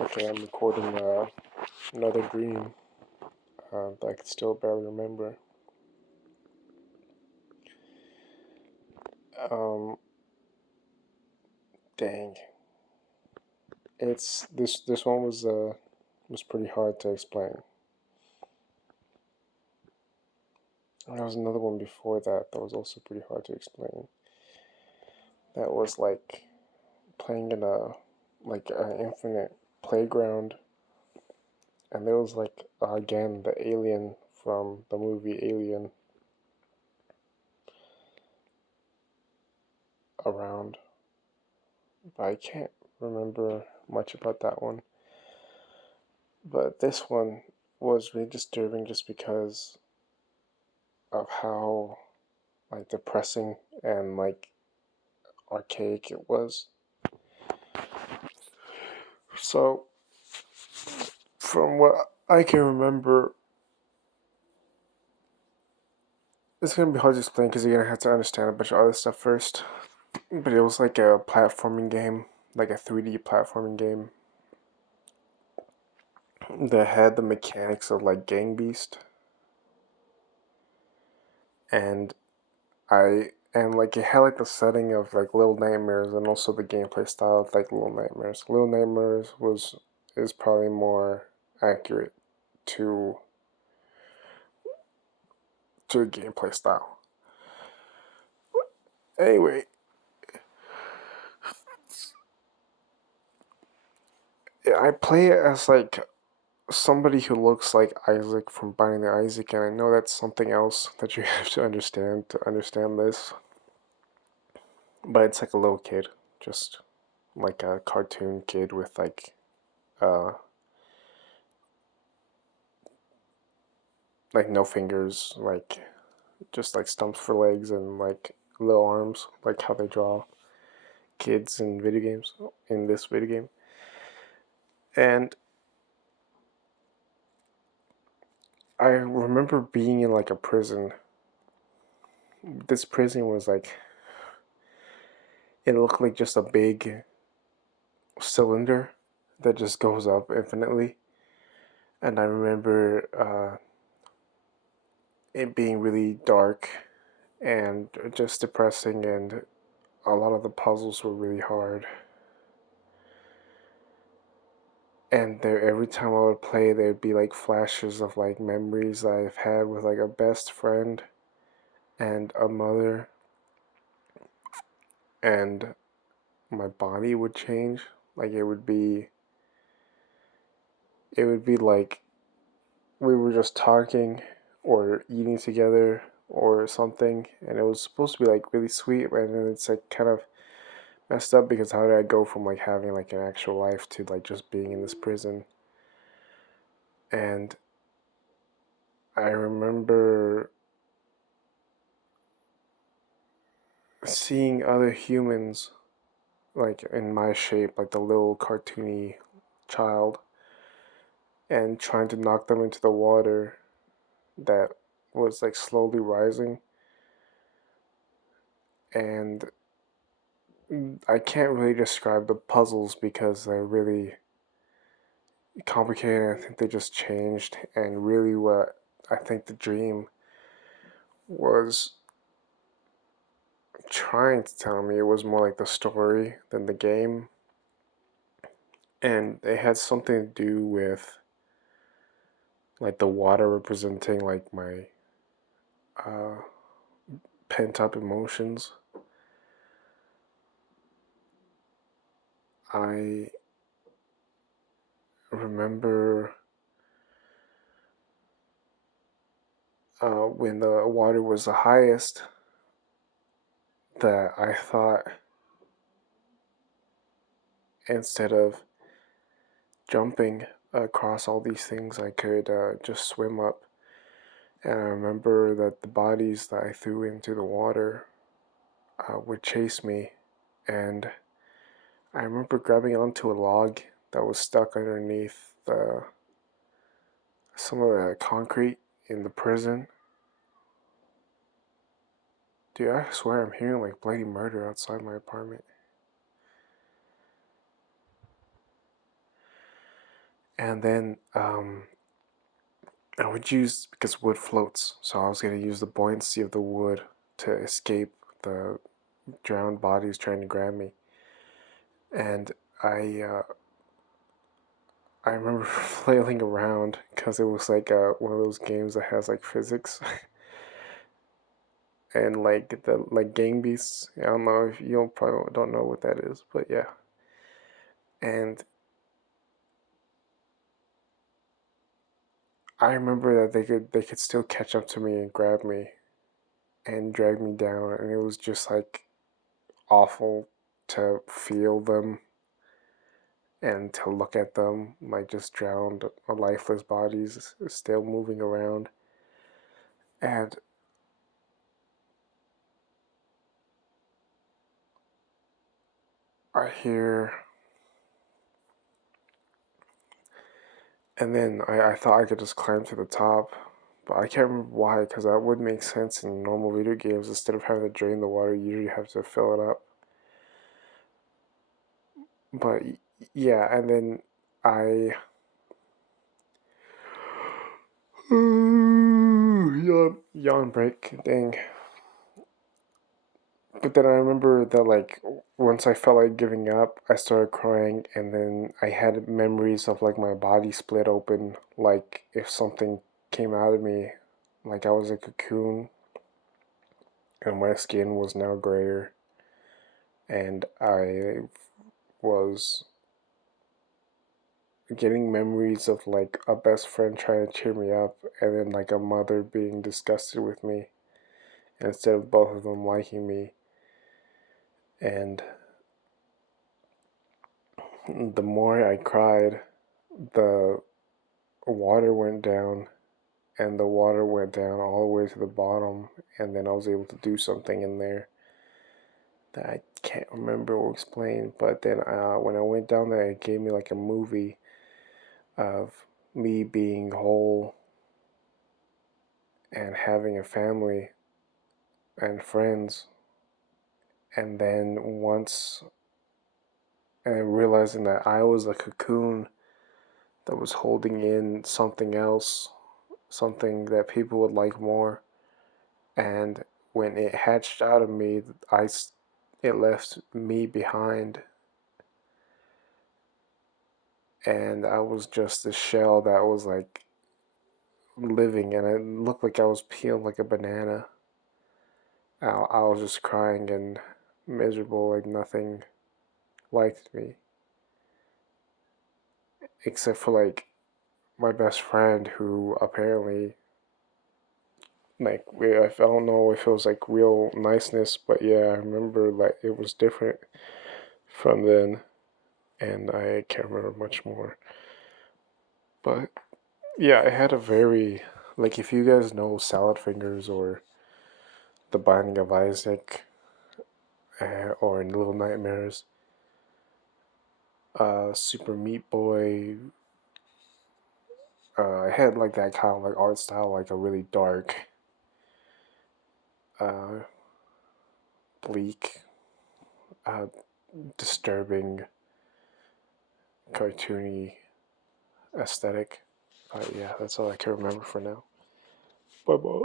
Okay, I'm recording another dream that I can still barely remember. Um, Dang, it's this one was pretty hard to explain. There was another one before that was also pretty hard to explain. That was like playing in a like an infinite playground, and there was like again the alien from the movie Alien around, but I can't remember much about that one. But this one was really disturbing just because of how like depressing and like archaic it was. So from what I can remember, it's gonna be hard to explain because you're gonna have to understand a bunch of other stuff first. But it was like a platforming game, like a 3D platforming game that had the mechanics of like Gang Beast, and and like it had like the setting of like Little Nightmares and also the gameplay style of like Little Nightmares. Little Nightmares was is probably more accurate to the gameplay style. Anyway, I play it as like somebody who looks like Isaac from Binding the Isaac, and I know that's something else that you have to understand this. But it's like a little kid, just like a cartoon kid with uh like no fingers, like just like stumps for legs and like little arms, like how they draw kids in video games in this video game. And I remember being in like a prison. This prison was like it looked like just a big cylinder that just goes up infinitely. And I remember it being really dark and just depressing, and a lot of the puzzles were really hard. And there, every time I would play, there'd be like flashes of like memories that I've had with like a best friend and a mother, and my body would change. Like it would be like we were just talking or eating together or something, and it was supposed to be like really sweet, and then it's like kind of messed up because how did I go from like having like an actual life to like just being in this prison? And I remember seeing other humans like in my shape, like the little cartoony child, and trying to knock them into the water that was like slowly rising. And I can't really describe the puzzles because they're really complicated. I think they just changed, and really, what I think the dream was trying to tell me, it was more like the story than the game, and it had something to do with like the water representing like my uh, pent up emotions. I remember when the water was the highest, that I thought instead of jumping across all these things, I could just swim up. And I remember that the bodies that I threw into the water would chase me. And I remember grabbing onto a log that was stuck underneath some of the concrete in the prison. Dude, I swear I'm hearing like bloody murder outside my apartment. And then I would use, because wood floats, so I was going to use the buoyancy of the wood to escape the drowned bodies trying to grab me. And I uh, I remember flailing around because it was like one of those games that has like physics and like the like Gang Beasts. I don't know if you probably don't know what that is, but yeah. And I remember that they could still catch up to me and grab me and drag me down, and it was just like awful to feel them and to look at them like just drowned lifeless bodies still moving around. And I hear, and then I thought I could just climb to the top, but I can't remember why, because that would make sense in normal video games. Instead of having to drain the water, you usually have to fill it up. But yeah, and then I yawn break thing. But then I remember that like once I felt like giving up, I started crying, and then I had memories of like my body split open, like if something came out of me, like I was a cocoon, and my skin was now grayer, and I was getting memories of like a best friend trying to cheer me up, and then like a mother being disgusted with me, instead of both of them liking me. And the more I cried, the water went down, and the water went down all the way to the bottom, and then I was able to do something in there that I can't remember or explain. But then when I went down there, it gave me like a movie of me being whole and having a family and friends, and then once and realizing that I was a cocoon that was holding in something else, something that people would like more. And when it hatched out of me, it left me behind, and I was just a shell that was like living, and it looked like I was peeled like a banana. I was just crying and miserable, like nothing liked me except for like my best friend, who apparently like I don't know if it was like real niceness, but yeah, I remember like it was different from then, and I can't remember much more. But yeah, I had a very, like, if you guys know Salad Fingers or The Binding of Isaac, or in Little Nightmares, Super Meat Boy, I had like that kind of like art style, like a really dark, uh, bleak, uh, disturbing, cartoony aesthetic. But yeah, that's all I can remember for now. Bye bye.